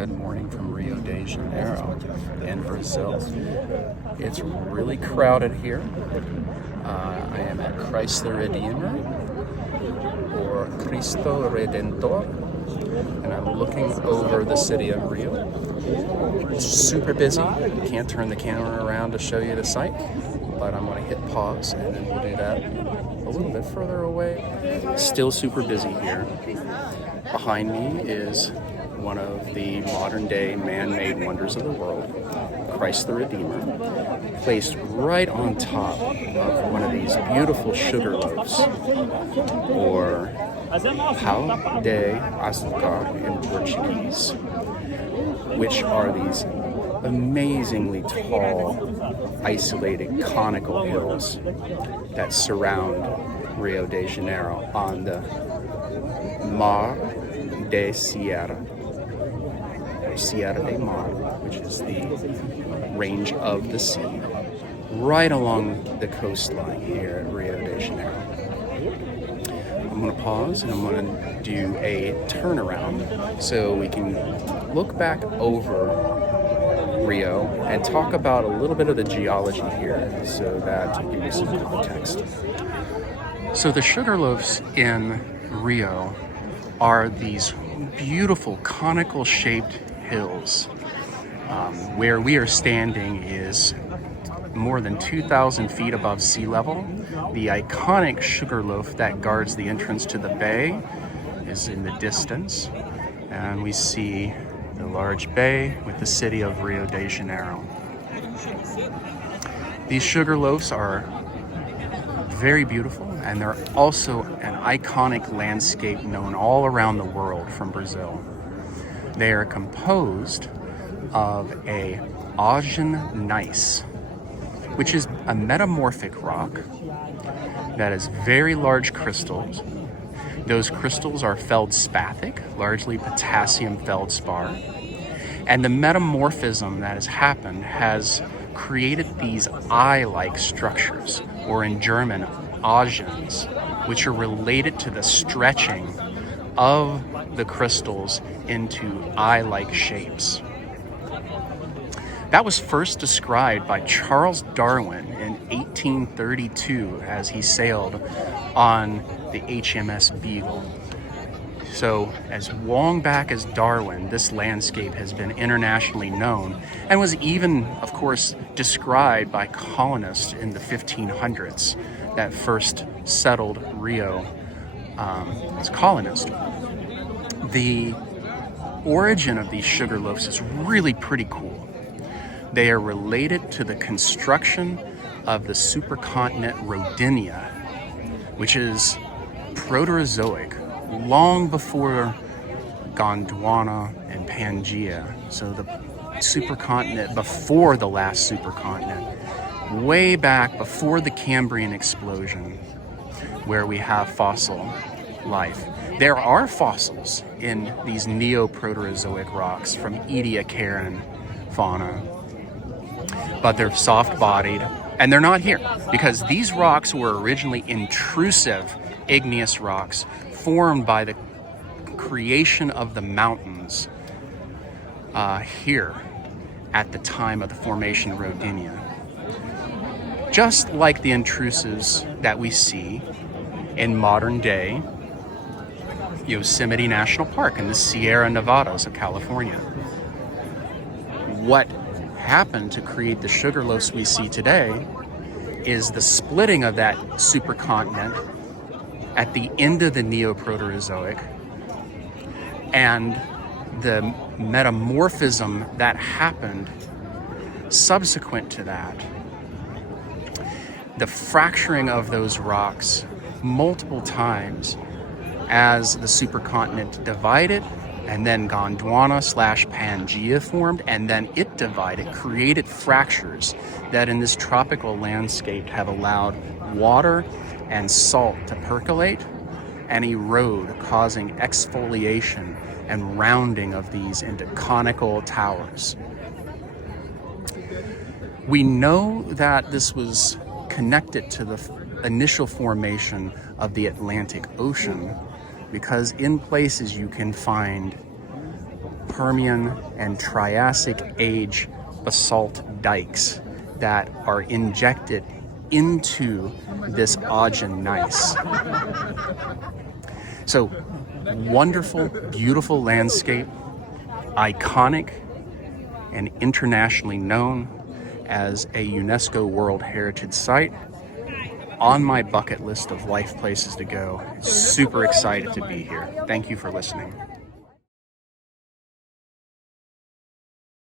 Good morning from Rio de Janeiro in Brazil. It's really crowded here. I am at Christ the Redeemer, or Cristo Redentor, and I'm looking over the city of Rio. It's super busy. Can't turn the camera around to show you the site, but I'm going to hit pause and then we'll do that a little bit further away. Still super busy here. Behind me is one of the modern-day man-made wonders of the world, Christ the Redeemer, placed right on top of one of these beautiful sugar loaves, or pão de açúcar in Portuguese, which are these amazingly tall, isolated, conical hills that surround Rio de Janeiro on the Mar de Sierra de Mar, which is the range of the sea, right along the coastline here at Rio de Janeiro. I'm going to pause and I'm going to do a turnaround so we can look back over Rio and talk about a little bit of the geology here so that to give you some context. So the Sugarloaves in Rio are these beautiful conical shaped hills. Where we are standing is more than 2,000 feet above sea level. The iconic Sugarloaf that guards the entrance to the bay is in the distance, and we see the large bay with the city of Rio de Janeiro. These Sugarloaves are very beautiful, and they're also an iconic landscape known all around the world from Brazil. They are composed of a Augean gneiss, which is a metamorphic rock that has very large crystals. Those crystals are feldspathic, largely potassium feldspar, and the metamorphism that has happened has created these eye-like structures, or in German, Augeans, which are related to the stretching of the crystals into eye-like shapes. That was first described by Charles Darwin in 1832 as he sailed on the HMS Beagle. So as long back as Darwin, this landscape has been internationally known and was even, of course, described by colonists in the 1500s that first settled Rio as colonists. The origin of these Sugarloaves is really pretty cool. They are related to the construction of the supercontinent Rodinia, which is Proterozoic, long before Gondwana and Pangaea, so the supercontinent before the last supercontinent, way back before the Cambrian explosion, where we have fossil life. There are fossils in these Neoproterozoic rocks from Ediacaran fauna, but they're soft-bodied, and they're not here because these rocks were originally intrusive igneous rocks formed by the creation of the mountains here at the time of the formation of Rodinia. Just like the intrusives that we see in modern day Yosemite National Park in the Sierra Nevadas of California. What happened to create the Sugarloaves we see today is the splitting of that supercontinent at the end of the Neoproterozoic and the metamorphism that happened subsequent to that. The fracturing of those rocks multiple times as the supercontinent divided, and then Gondwana/Pangaea formed, and then it divided, created fractures that in this tropical landscape have allowed water and salt to percolate and erode, causing exfoliation and rounding of these into conical towers. We know that this was connected to the initial formation of the Atlantic Ocean because in places you can find Permian and Triassic age basalt dikes that are injected into this Aegean gneiss. So wonderful, beautiful landscape, iconic and internationally known as a UNESCO World Heritage Site. On my bucket list of life places to go. Super excited to be here. Thank you for listening.